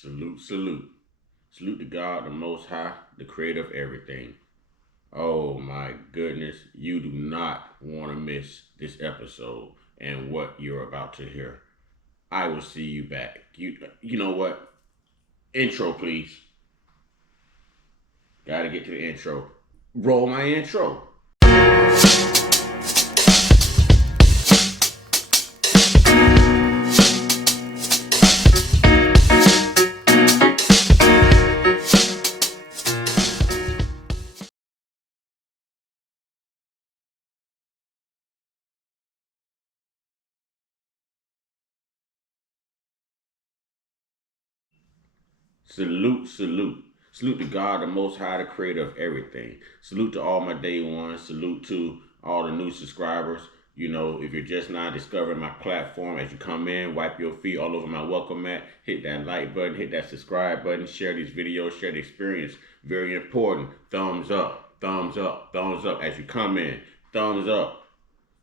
Salute, salute. Salute to God, the Most High, the creator of everything. Oh my goodness, you do not want to miss this episode and what you're about to hear. I will see you back. You know what? Intro, please. Gotta get to the intro. Roll my intro. Salute, salute. Salute to God, the Most High, the creator of everything. Salute to all my day ones. Salute to all the new subscribers. You know, if you're just now discovering my platform, as you come in, wipe your feet all over my welcome mat, hit that like button, hit that subscribe button, share these videos, share the experience. Very important. Thumbs up, thumbs up, thumbs up as you come in. Thumbs up.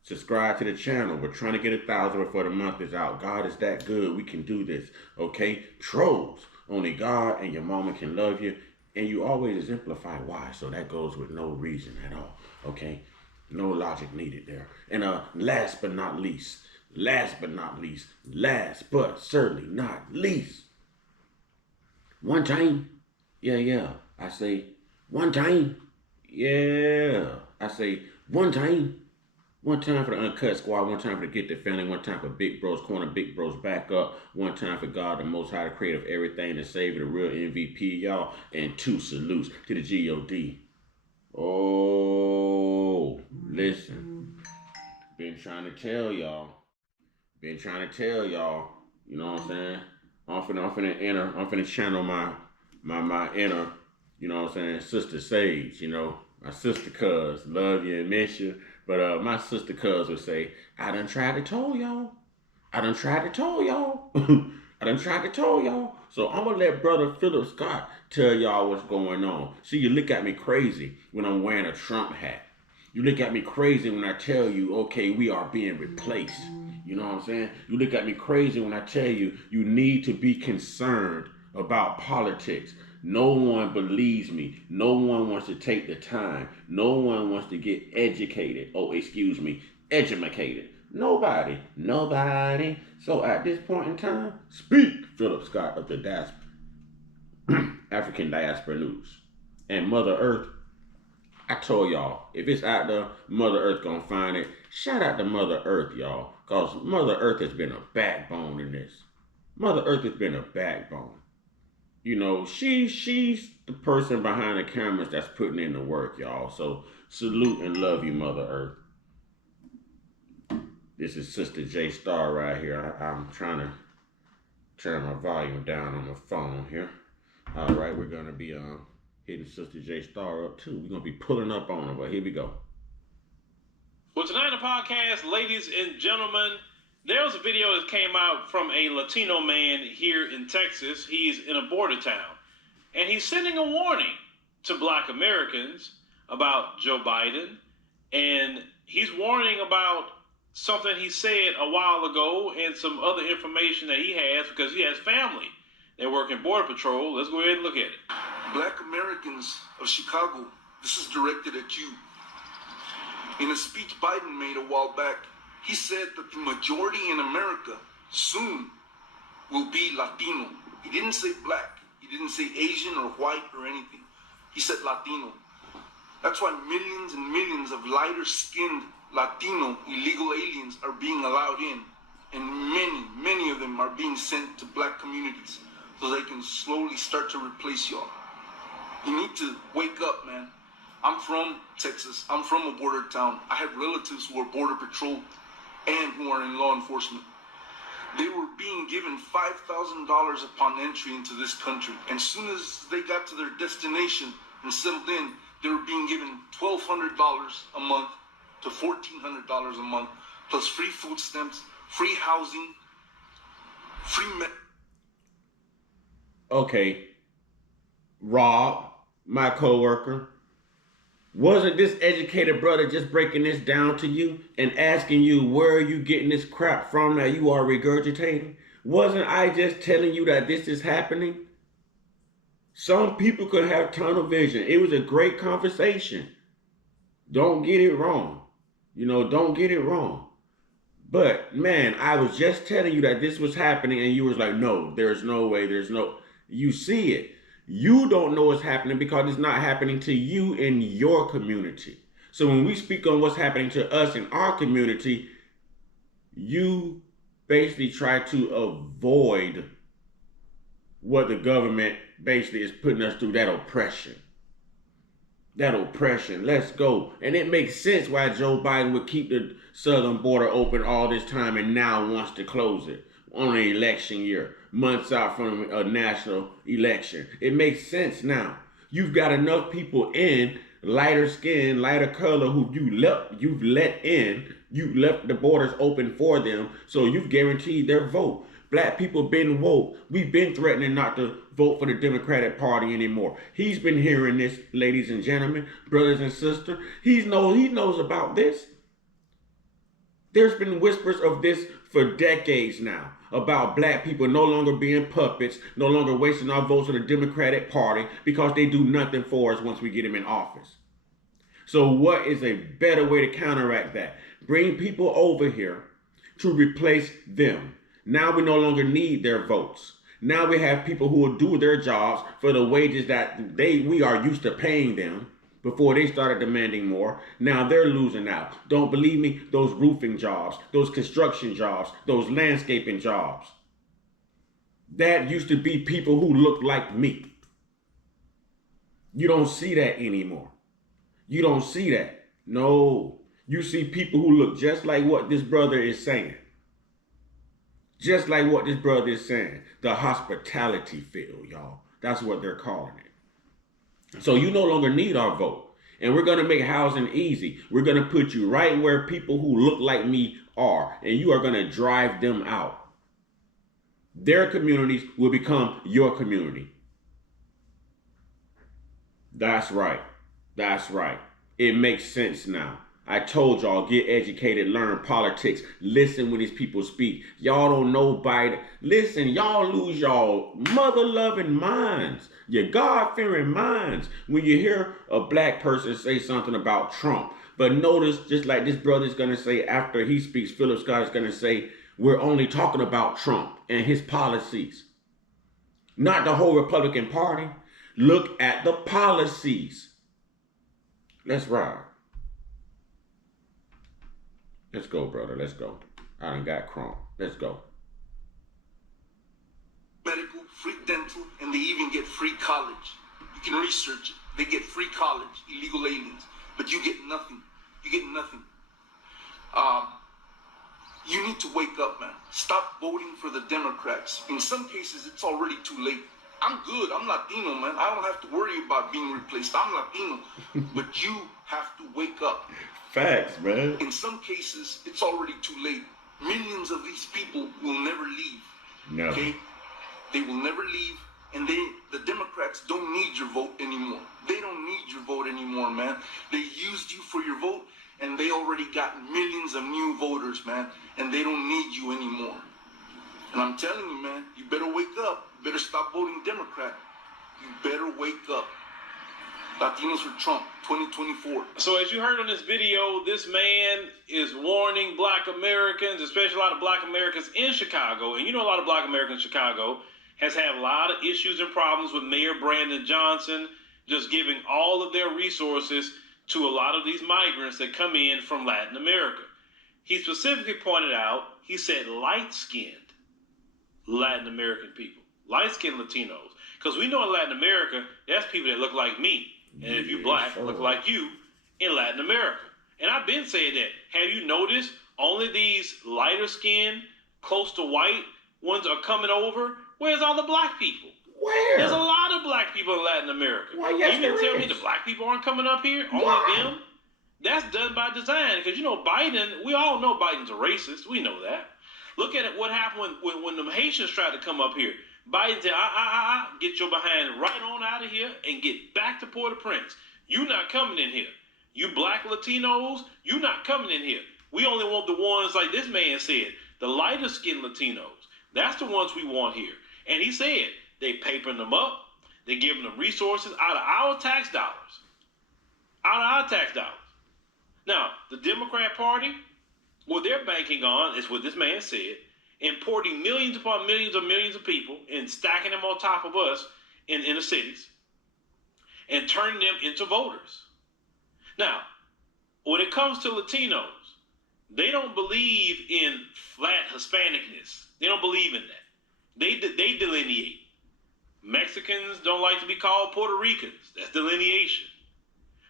Subscribe to the channel. We're trying to get 1,000 before the month is out. God is that good. We can do this. Okay? Trolls. Only God and your mama can love you. And you always exemplify why. So that goes with no reason at all. Okay? No logic needed there. And last but not least, last but certainly not least, one time, yeah, I say one time, yeah, I say one time. One time for the Uncut Squad, one time for the Get the Family, one time for Big Bro's Corner, Big Bro's Back Up, one time for God, the Most High, the creator of everything, the Savior, the real MVP, y'all, and two salutes to the G.O.D. Oh, listen, been trying to tell y'all, you know what I'm saying? I'm finna channel my inner, you know what I'm saying, Sister Sage, you know, my sister cuz, love you and miss you. But my sister cuz would say, I done tried to tell y'all. I done tried to tell y'all. I done tried to tell y'all. So I'm gonna let Brother Philip Scott tell y'all what's going on. See, you look at me crazy when I'm wearing a Trump hat. You look at me crazy when I tell you, okay, we are being replaced. You know what I'm saying? You look at me crazy when I tell you, you need to be concerned about politics. No one believes me. No one wants to take the time. No one wants to get educated. Oh, excuse me, educated. Nobody. So at this point in time, speak, Philip Scott of the African Diaspora News. And Mother Earth, I told y'all, if it's out there, Mother Earth gonna find it. Shout out to Mother Earth, y'all, cause Mother Earth has been a backbone in this. Mother Earth has been a backbone. You know, she's the person behind the cameras that's putting in the work, y'all. So salute and love you, Mother Earth. This is Sister J Star right here. I'm trying to turn my volume down on my phone here. All right, we're gonna be hitting Sister J Star up too. We're gonna be pulling up on her, but here we go. Well, tonight on the podcast, ladies and gentlemen, there was a video that came out from a Latino man here in Texas. He's in a border town, and he's sending a warning to Black Americans about Joe Biden, and he's warning about something he said a while ago and some other information that he has because he has family that work in Border Patrol. Let's go ahead and look at it. Black Americans of Chicago, this is directed at you. In a speech Biden made a while back, he said that the majority in America soon will be Latino. He didn't say black. He didn't say Asian or white or anything. He said Latino. That's why millions and millions of lighter-skinned Latino illegal aliens are being allowed in. And many of them are being sent to black communities so they can slowly start to replace y'all. You need to wake up, man. I'm from Texas. I'm from a border town. I have relatives who are border patrol and who are in law enforcement. They were being given $5,000 upon entry into this country. And as soon as they got to their destination and settled in, they were being given $1,200 a month to $1,400 a month, plus free food stamps, free housing, Okay, Rob, my coworker, wasn't this educated brother just breaking this down to you and asking you where are you getting this crap from that you are regurgitating? Wasn't I just telling you that this is happening? Some people could have tunnel vision. It was a great conversation. Don't get it wrong. Don't get it wrong. But man, I was just telling you that this was happening and you was like, no, there's no way, you see it. You don't know what's happening because it's not happening to you in your community. So when we speak on what's happening to us in our community, you basically try to avoid what the government basically is putting us through, that oppression. That oppression. Let's go. And it makes sense why Joe Biden would keep the southern border open all this time and now wants to close it on an election year, months out from a national election. It makes sense now. You've got enough people in lighter skin, lighter color who you've let in. You left the borders open for them, so you've guaranteed their vote. Black people been woke. We've been threatening not to vote for the Democratic Party anymore. He's been hearing this, ladies and gentlemen, brothers and sisters. He knows about this. There's been whispers of this for decades now, about black people no longer being puppets, no longer wasting our votes for the Democratic Party because they do nothing for us once we get them in office. So what is a better way to counteract that? Bring people over here to replace them. Now we no longer need their votes. Now we have people who will do their jobs for the wages that we are used to paying them before they started demanding more. Now they're losing out. Don't believe me? Those roofing jobs, those construction jobs, those landscaping jobs. That used to be people who looked like me. You don't see that anymore. You don't see that. No. You see people who look just like what this brother is saying. Just like what this brother is saying. The hospitality field, y'all. That's what they're calling it. So you no longer need our vote. And we're going to make housing easy. We're going to put you right where people who look like me are. And you are going to drive them out. Their communities will become your community. That's right. That's right. It makes sense now. I told y'all, get educated, learn politics, listen when these people speak. Y'all don't know Biden. Listen, y'all lose y'all mother-loving minds, your God-fearing minds when you hear a black person say something about Trump. But notice, just like this brother's going to say after he speaks, Philip Scott is going to say, we're only talking about Trump and his policies. Not the whole Republican Party. Look at the policies. Let's ride. Let's go, brother. Let's go. I done got crunk. Let's go. Medical, free dental, and they even get free college. You can research it. They get free college, illegal aliens. But you get nothing. You get nothing. You need to wake up, man. Stop voting for the Democrats. In some cases, it's already too late. I'm good. I'm Latino, man. I don't have to worry about being replaced. I'm Latino. But you have to wake up. Facts, man. In some cases, it's already too late. Millions of these people will never leave. No. Okay? They will never leave. And the Democrats don't need your vote anymore. They don't need your vote anymore, man. They used you for your vote, and they already got millions of new voters, man. And they don't need you anymore. And I'm telling you, man, you better wake up. You better stop voting Democrat. You better wake up. Latinos for Trump, 2024. So as you heard on this video, this man is warning black Americans, especially a lot of black Americans in Chicago. And you know a lot of black Americans in Chicago has had a lot of issues and problems with Mayor Brandon Johnson, just giving all of their resources to a lot of these migrants that come in from Latin America. He specifically pointed out, he said light-skinned Latin American people, light-skinned Latinos. Because we know in Latin America, that's people that look like me. And if you black, look like you in Latin America. And I've been saying that. Have you noticed only these lighter skinned, close to white ones are coming over? Where's all the black people? Where? There's a lot of black people in Latin America. Why, yes, you mean to tell is. me the black people aren't coming up here? Only Why? them? That's done by design. Because, you know, Biden, we all know Biden's a racist. We know that. Look at it, what happened when the Haitians tried to come up here. Biden said, get your behind right on out of here and get back to Port-au-Prince. You not coming in here. You black Latinos, you not coming in here. We only want the ones, like this man said, the lighter skinned Latinos, That's the ones we want here. And he said they papering them up. They're giving them resources out of our tax dollars. Out of our tax dollars. Now, the Democrat Party, what they're banking on is what this man said, importing millions upon millions of people and stacking them on top of us in inner cities and turning them into voters. Now, when it comes to Latinos, they don't believe in flat Hispanicness. They don't believe in that. They delineate. Mexicans don't like to be called Puerto Ricans. That's delineation.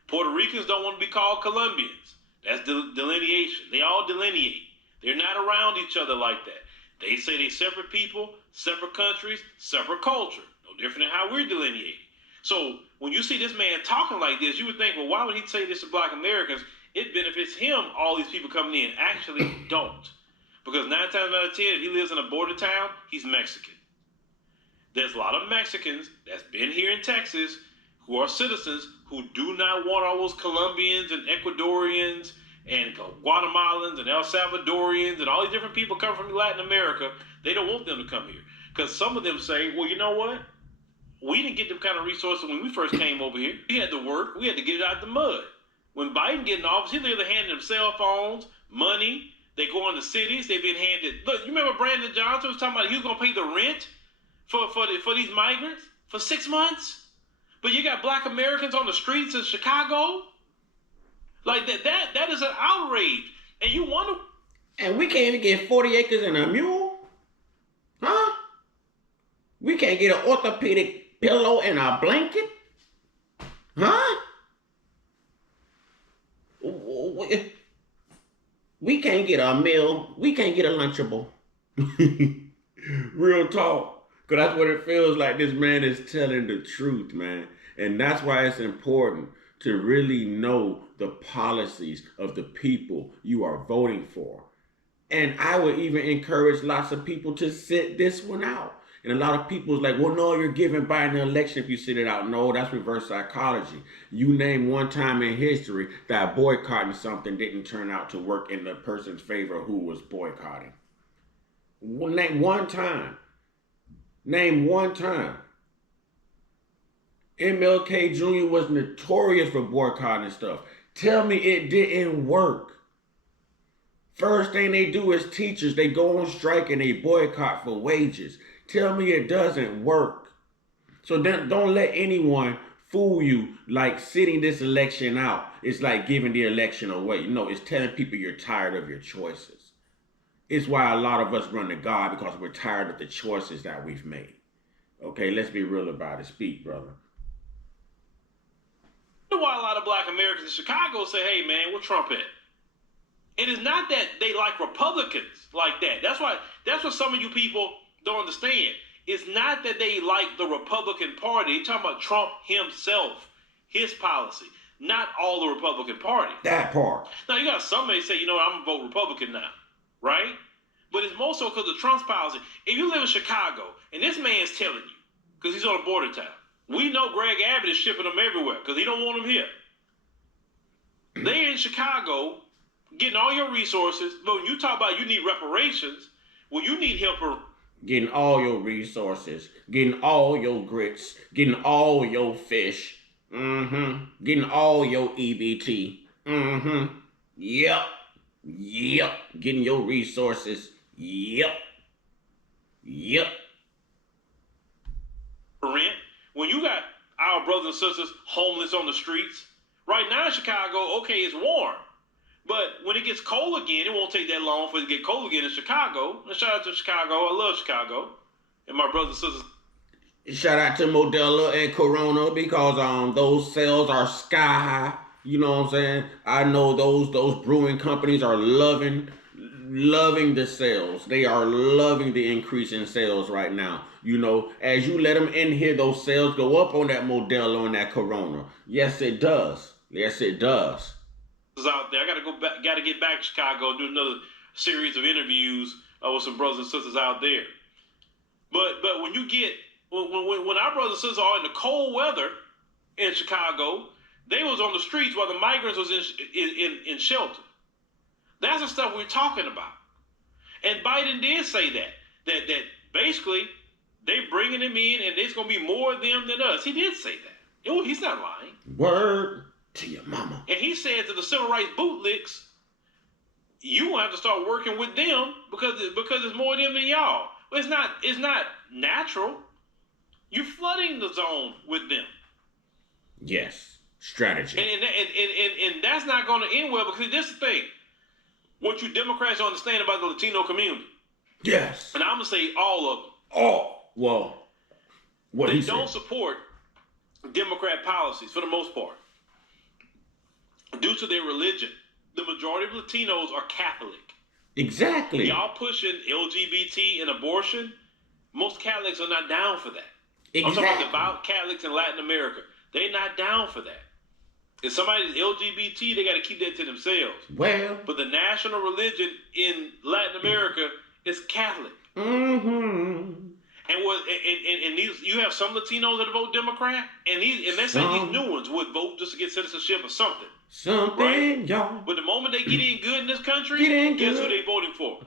Puerto Ricans don't want to be called Colombians. That's delineation. They all delineate. They're not around each other like that. They say they separate people, separate countries, separate culture. No different than how we're delineating. So when you see this man talking like this, you would think, well, why would he say this to black Americans? It benefits him, all these people coming in. Actually, don't. Because 9 times out of 10, if he lives in a border town, he's Mexican. There's a lot of Mexicans that's been here in Texas who are citizens who do not want all those Colombians and Ecuadorians and Guatemalans and El Salvadorians and all these different people coming from Latin America. They don't want them to come here. Because some of them say, well, you know what? We didn't get them kind of resources when we first came over here. We had to work. We had to get it out the mud. When Biden get in office, he literally handed them cell phones, money. They go into cities. They've been handed. Look, you remember Brandon Johnson was talking about he was going to pay the rent for these migrants for 6 months? But you got black Americans on the streets in Chicago? Like that is an outrage. And you wonder. And we can't even get 40 acres and a mule? Huh? We can't get an orthopedic pillow and a blanket? Huh? We can't get a meal. We can't get a Lunchable. Real talk. Because that's what it feels like. This man is telling the truth, man. And that's why it's important to really know the policies of the people you are voting for. And I would even encourage lots of people to sit this one out. And a lot of people's like, well, no, you're giving Biden the election if you sit it out. No, that's reverse psychology. You name one time in history that boycotting something didn't turn out to work in the person's favor who was boycotting. Name one time. Name one time. MLK Jr. was notorious for boycotting stuff. Tell me it didn't work. First thing they do as teachers, they go on strike and they boycott for wages. Tell me it doesn't work. So don't let anyone fool you like sitting this election out. It's like giving the election away. No, it's telling people you're tired of your choices. It's why a lot of us run to God, because we're tired of the choices that we've made. Okay, let's be real about it. Speak, brother. Why a lot of black Americans in Chicago say, hey, man, where Trump at? It is not that they like Republicans like that. That's what some of you people don't understand. It's not that they like the Republican Party. They're talking about Trump himself, his policy, not all the Republican Party. That part. Now, you got somebody say, you know what, I'm going to vote Republican now, right? But it's more so because of Trump's policy. If you live in Chicago, and this man's telling you, because he's on a border town, we know Greg Abbott is shipping them everywhere because he don't want them here. They're in Chicago getting all your resources, but when you talk about you need reparations, well, you need help. Getting all your resources, getting all your grits, getting all your fish, getting all your EBT, yep, getting your resources, yep. Rent. When you got our brothers and sisters homeless on the streets, right now in Chicago, okay, it's warm. But when it gets cold again, it won't take that long for it to get cold again in Chicago. And shout out to Chicago. I love Chicago. And my brothers and sisters. Shout out to Modelo and Corona, because those sales are sky high. You know what I'm saying? I know those brewing companies are loving the sales. They are loving the increase in sales right now. You know, as you let them in here, those sales go up on that Modelo and that Corona. Yes, it does. Yes, it does. Out there, I gotta get back to Chicago and do another series of interviews with some brothers and sisters out there. But when you get when our brothers and sisters are in the cold weather in Chicago, they was on the streets while the migrants was in shelter. That's the stuff we're talking about. And Biden did say that basically, they bringing him in, and there's gonna be more of them than us. He did say that. Oh, he's not lying. Word to your mama. And he said to the civil rights bootlicks, you have to start working with them because there's more of them than y'all. Well, it's not natural. You're flooding the zone with them. Yes, strategy. And that's not going to end well, because this is the thing. What you Democrats don't understand about the Latino community. Yes. And I'm going to say all of them. Oh, well, what they he don't said. support Democrat policies for the most part due to their religion. The majority of Latinos are Catholic. Exactly. Y'all pushing LGBT and abortion. Most Catholics are not down for that. Exactly. I'm talking about Catholics in Latin America. They're not down for that. If somebody's LGBT, they got to keep that to themselves. Well. But the national religion in Latin America is Catholic. Mm-hmm. And these, you have some Latinos that vote Democrat, and let's say these new ones would vote just to get citizenship or something. Something, right? y'all. But the moment they get in good in this country, guess who they voting for?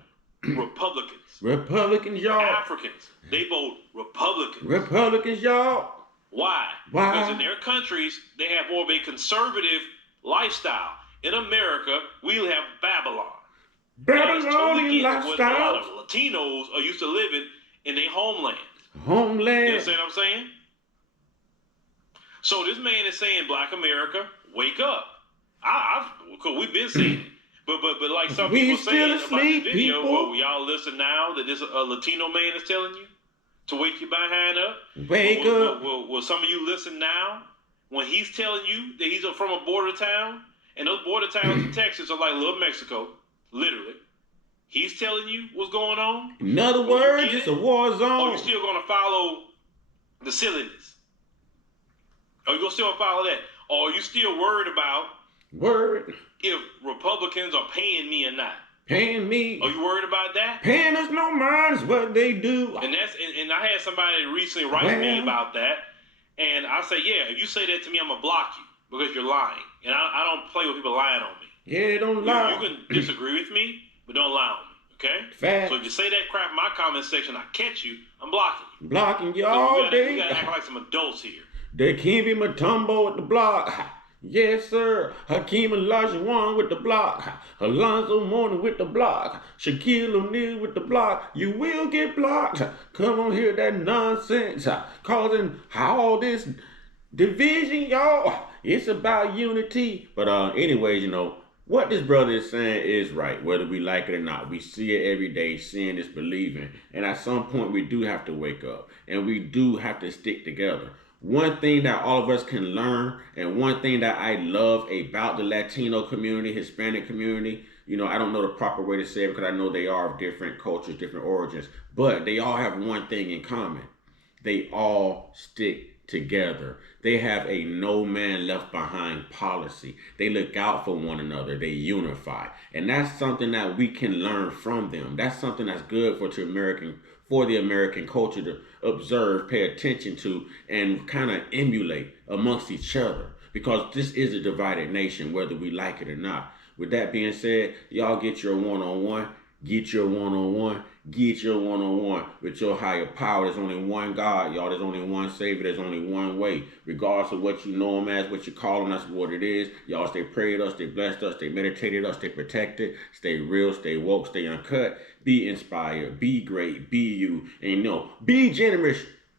Republicans. Republicans, y'all. Africans. They vote Republicans. Republicans, y'all. Why? Why? Because in their countries, they have more of a conservative lifestyle. In America, we have Babylon. Babylonian lifestyle. What a lot of Latinos are used to living in their homeland. Homeland. You understand what I'm saying? So this man is saying, Black America, wake up. Cause we've been saying it. But like some We people saying still about the asleep, video, people. well, y'all listen now that this a Latino man is telling you to wake your behind up. Wake up. Will some of you listen now when he's telling you that he's from a border town, and those border towns in Texas are like little Mexico, literally. He's telling you what's going on. In other words, it's a war Or zone. you still gonna follow the silliness? Are you gonna still follow that? Or are you still worried about Word. if Republicans are paying me or not? Paying me. Are you worried about that? Paying us no minds what they do. And I had somebody recently write me about that, and I say, yeah, if you say that to me, I'm gonna block you because you're lying, and I don't play with people lying on me. Yeah, don't lie. You can disagree with me, but don't lie on me, okay? Facts. So if you say that crap in my comment section, I catch you, I'm blocking you. Blocking you So all we day. gotta act like some adults here. They Kimby Matumbo at the block. Yes, sir. Hakeem Olajuwon with the block. Alonzo Mourning with the block. Shaquille O'Neal with the block. You will get blocked. Come on here, that nonsense. Causing all this division, y'all. It's about unity. But anyways, you know, what this brother is saying is right, whether we like it or not. We see it every day. Seeing is believing. And at some point, we do have to wake up. And we do have to stick together. One thing that all of us can learn, and one thing that I love about the Latino community, Hispanic community, you know, I don't know the proper way to say it because I know they are of different cultures, different origins, but they all have one thing in common. They all stick together. They have a no man left behind policy. They look out for one another. They unify. And that's something that we can learn from them. That's something that's good for the American culture to observe, pay attention to, and kind of emulate amongst each other. Because this is a divided nation, whether we like it or not. With that being said, y'all get your one-on-one, get your one-on-one, get your one-on-one with your higher power. There's only one God, y'all. There's only one Savior. There's only one way. Regardless of what you know him as, what you call him, that's what it is. Y'all stay prayed us, stay blessed us, stay meditated us, stay protected, stay real, stay woke, stay uncut. Be inspired, be great, be you, and you know, be generous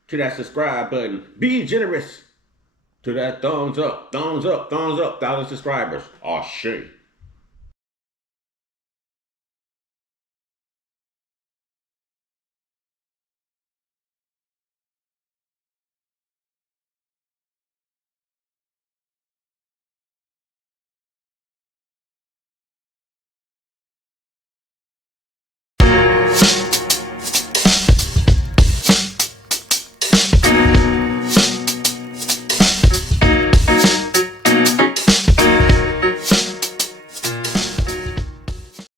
to that subscribe button. Be generous to that thumbs up, 1,000 subscribers. Oh shit.